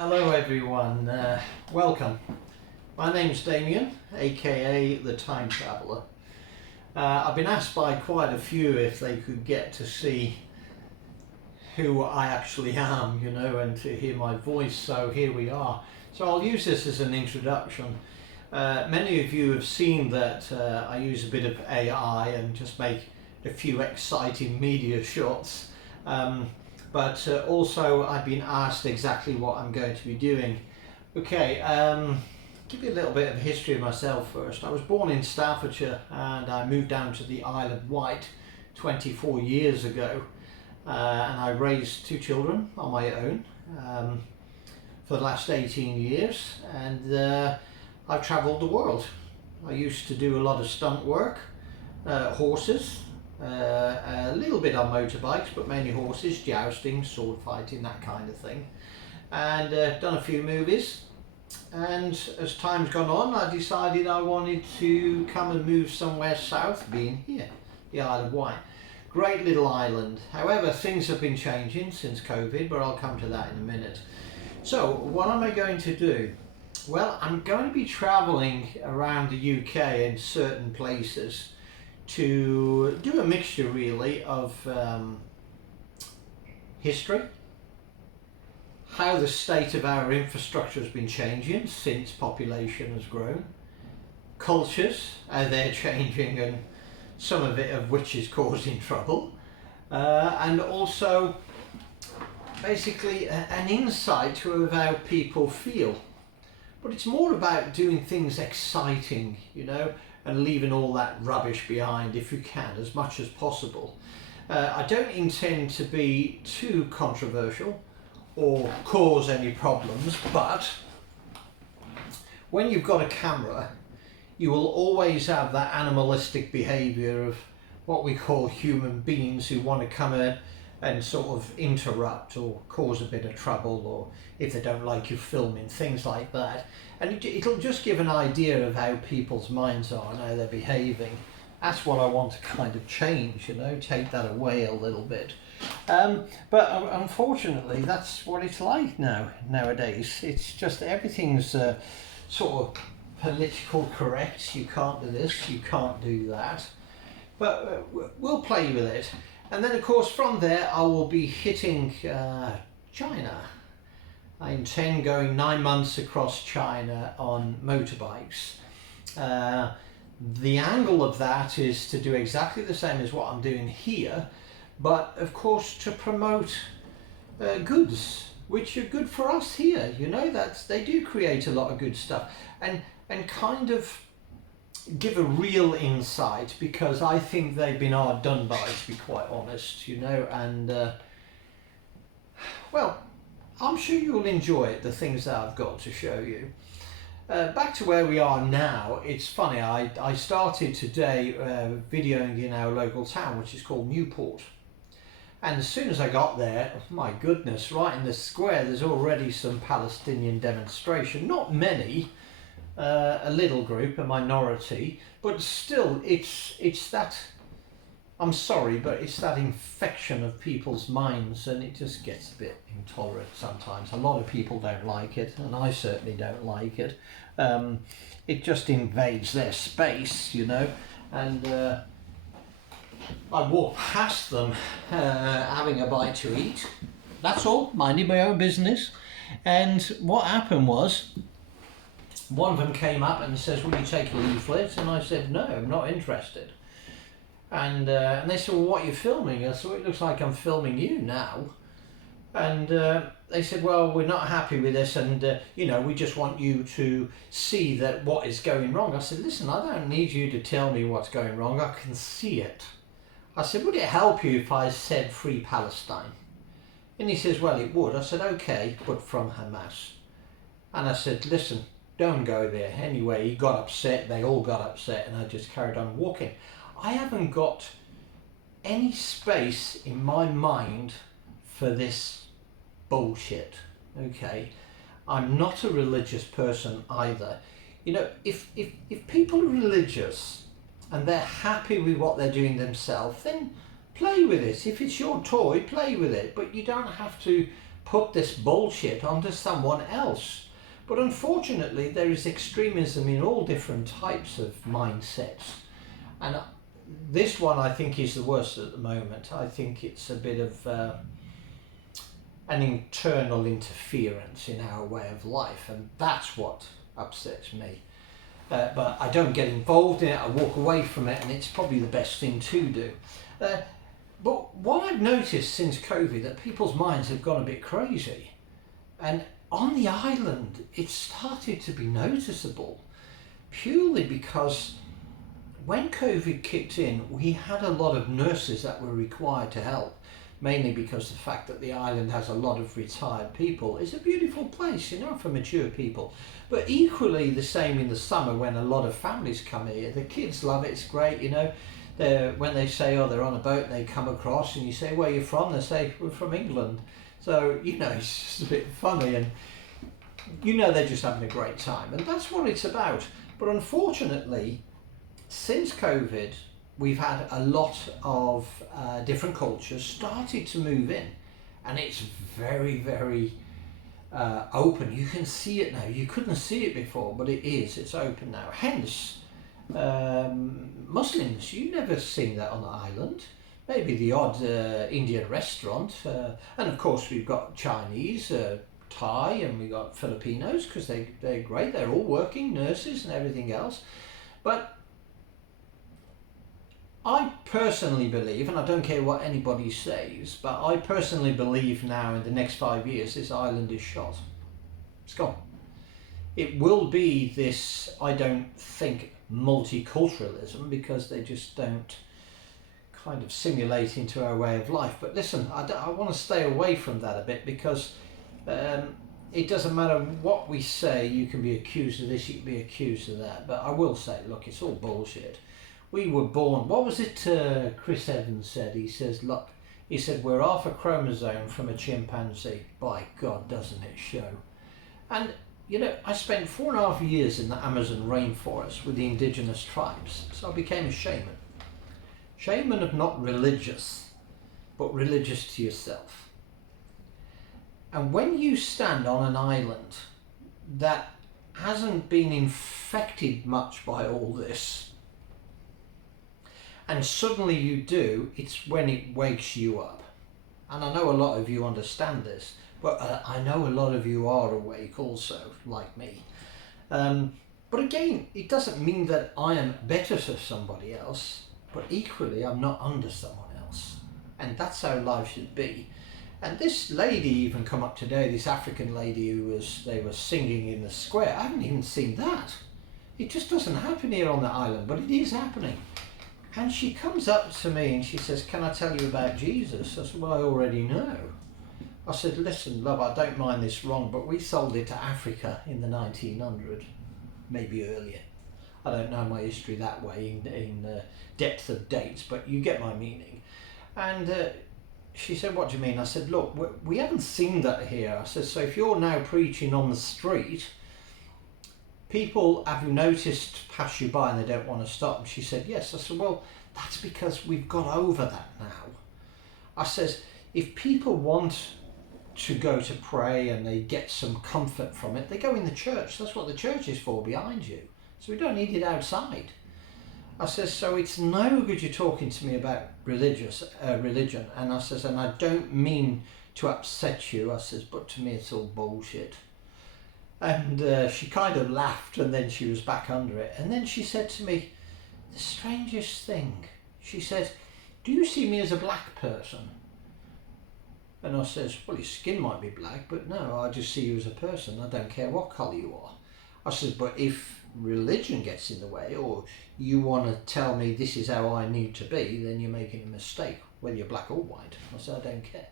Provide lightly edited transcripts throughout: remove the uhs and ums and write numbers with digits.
Hello everyone, welcome. My name's Damien, aka The Time Traveller. I've been asked by quite a few if they could get to see who I actually am, you know, and to hear my voice, so here we are. So I'll use this as an introduction. Many of you have seen that I use a bit of AI and just make a few exciting media shots. But also I've been asked exactly what I'm going to be doing. Okay, give you a little bit of history of myself first. I was born in Staffordshire and I moved down to the Isle of Wight 24 years ago, and I raised two children on my own for the last 18 years, and I've travelled the world. I used to do a lot of stunt work, horses, a little bit on motorbikes, but mainly horses, jousting, sword fighting, that kind of thing, and done a few movies. And as time's gone on, I decided I wanted to come and move somewhere south, being here, the Isle of Wight. Great little island. However, things have been changing since COVID, but I'll come to that in a minute. So what am I going to do? Well, I'm going to be travelling around the UK in certain places to do a mixture really of history, how the state of our infrastructure has been changing since population has grown, cultures, how they're changing and some of it of which is causing trouble, and also basically an insight to how people feel. But it's more about doing things exciting, you know, and leaving all that rubbish behind if you can, as much as possible. I don't intend to be too controversial or cause any problems, but when you've got a camera, you will always have that animalistic behaviour of what we call human beings who want to come in and sort of interrupt or cause a bit of trouble, or if they don't like you filming, things like that. And it'll just give an idea of how people's minds are and how they're behaving. That's what I want to kind of change, you know, take that away a little bit. But unfortunately, that's what it's like nowadays. It's just everything's sort of political correct. You can't do this, you can't do that. But we'll play with it. And then, of course, from there, I will be hitting China. I intend going 9 months across China on motorbikes. The angle of that is to do exactly the same as what I'm doing here, but of course to promote goods which are good for us here. You know, that they do create a lot of good stuff, and kind of give a real insight, because I think they've been hard done by, to be quite honest, you know, and well, I'm sure you'll enjoy it, the things that I've got to show you. Back to where we are now, it's funny, I started today videoing in our local town, which is called Newport. And as soon as I got there, my goodness, right in the square, there's already some Palestinian demonstration. Not many, a little group, a minority, but still, it's that, I'm sorry, but it's that infection of people's minds, and it just gets a bit intolerant sometimes. A lot of people don't like it, and I certainly don't like it. It just invades their space, you know, and I walked past them having a bite to eat. That's all, minding my own business. And what happened was, one of them came up and says, "Will you take a leaflet?" And I said, "No, I'm not interested." And they said, "Well, what are you filming?" I said, "Well, it looks like I'm filming you now." And they said, "Well, we're not happy with this, and you know, we just want you to see that what is going wrong." I said, "Listen, I don't need you to tell me what's going wrong. I can see it." I said, "Would it help you if I said Free Palestine?" And he says, "Well, it would." I said, "Okay, but from Hamas." And I said, "Listen, don't go there." Anyway, he got upset, they all got upset, and I just carried on walking. I haven't got any space in my mind for this bullshit, okay? I'm not a religious person either. You know, if people are religious and they're happy with what they're doing themselves, then play with it. If it's your toy, play with it, but you don't have to put this bullshit onto someone else. But unfortunately, there is extremism in all different types of mindsets. And this one, I think, is the worst at the moment. I think it's a bit of an internal interference in our way of life, and that's what upsets me. But I don't get involved in it, I walk away from it, and it's probably the best thing to do. But what I've noticed since COVID, that people's minds have gone a bit crazy. And on the island, it started to be noticeable, purely because when COVID kicked in, we had a lot of nurses that were required to help, mainly because of the fact that the island has a lot of retired people. It's a beautiful place, for mature people. But equally the same in the summer when a lot of families come here. The kids love it, it's great, when they say, they're on a boat and they come across and you say, where are you from? They say, we're from England. So, it's just a bit funny, and they're just having a great time. And that's what it's about. But unfortunately, since COVID, we've had a lot of different cultures started to move in, and it's very, very open. You can see it now. You couldn't see it before, but it's open now. Hence, Muslims, you never seen that on the island. Maybe the odd Indian restaurant, and of course we've got Chinese, Thai, and we've got Filipinos, because they're great. They're all working, nurses and everything else. But I personally believe, and I don't care what anybody says, but I personally believe now in the next 5 years this island is shot. It's gone. It will be this, I don't think, multiculturalism, because they just don't kind of simulate into our way of life. But listen, I want to stay away from that a bit, because it doesn't matter what we say. You can be accused of this, you can be accused of that, but I will say, look, it's all bullshit. We were born, what was it Chris Evans said? He says, look, we're half a chromosome from a chimpanzee. By God, doesn't it show? And, I spent 4.5 years in the Amazon rainforest with the indigenous tribes. So I became a shaman. Shaman of not religious, but religious to yourself. And when you stand on an island that hasn't been infected much by all this, and suddenly you do, it's when it wakes you up. And I know a lot of you understand this, but I know a lot of you are awake also, like me. But again, it doesn't mean that I am better to somebody else, but equally I'm not under someone else. And that's how life should be. And this lady even come up today, this African lady they were singing in the square. I haven't even seen that. It just doesn't happen here on the island, but it is happening. And she comes up to me and she says, can I tell you about Jesus? I said, well, I already know. I said, listen, love, I don't mind this wrong, but we sold it to Africa in the 1900s, maybe earlier. I don't know my history that way in depth of dates, but you get my meaning. And she said, what do you mean? I said, look, we haven't seen that here. I said, so if you're now preaching on the street, people, have you noticed, pass you by and they don't want to stop? And she said, yes. I said, well, that's because we've got over that now. I says, if people want to go to pray and they get some comfort from it, they go in the church. That's what the church is for, behind you. So we don't need it outside. I says, so it's no good you talking to me about religion. And I says, and I don't mean to upset you. I says, but to me it's all bullshit. And she kind of laughed, and then she was back under it. And then she said to me, the strangest thing, she said, do you see me as a black person? And I says, well, your skin might be black, but no, I just see you as a person. I don't care what colour you are. I said, but if religion gets in the way, or you want to tell me this is how I need to be, then you're making a mistake, whether you're black or white. I said, I don't care.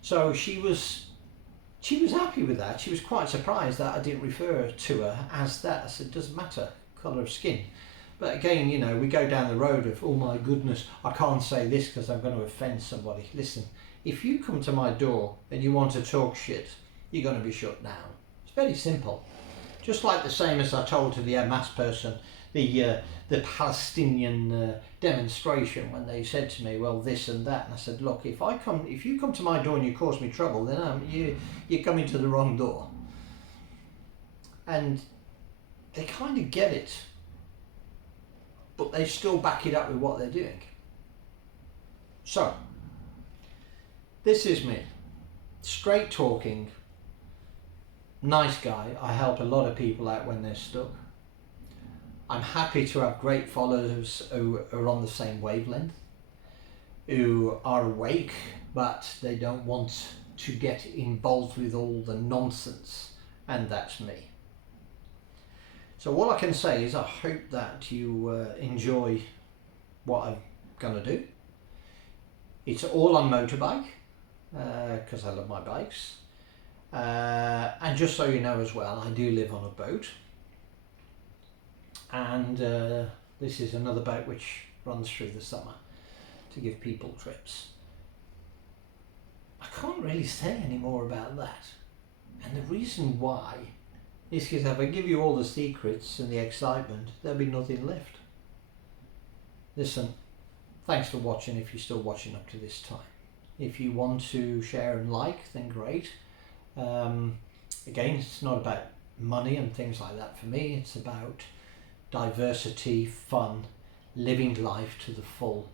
So she was happy with that. She was quite surprised that I didn't refer to her as that. I said, it doesn't matter, colour of skin. But again, we go down the road of, oh my goodness, I can't say this because I'm going to offend somebody. Listen, if you come to my door and you want to talk shit, you're going to be shut down. It's very simple. Just like the same as I told to the Hamas person the Palestinian demonstration, when they said to me, well, this and that, and I said, look, if you come to my door and you cause me trouble, then you're coming to the wrong door. And they kind of get it, but they still back it up with what they're doing. So, this is me, straight talking, nice guy. I help a lot of people out when they're stuck. I'm happy to have great followers who are on the same wavelength, who are awake, but they don't want to get involved with all the nonsense, and that's me. So all I can say is I hope that you enjoy what I'm going to do. It's all on motorbike, because I love my bikes. And just so you know as well, I do live on a boat. And this is another boat which runs through the summer to give people trips. I can't really say any more about that. And the reason why is because if I give you all the secrets and the excitement, there'll be nothing left. Listen, thanks for watching if you're still watching up to this time. If you want to share and like, then great. Again, it's not about money and things like that for me. It's about diversity, fun, living life to the full,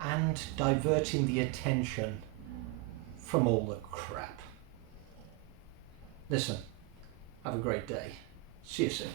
and diverting the attention from all the crap. Listen, have a great day. See you soon.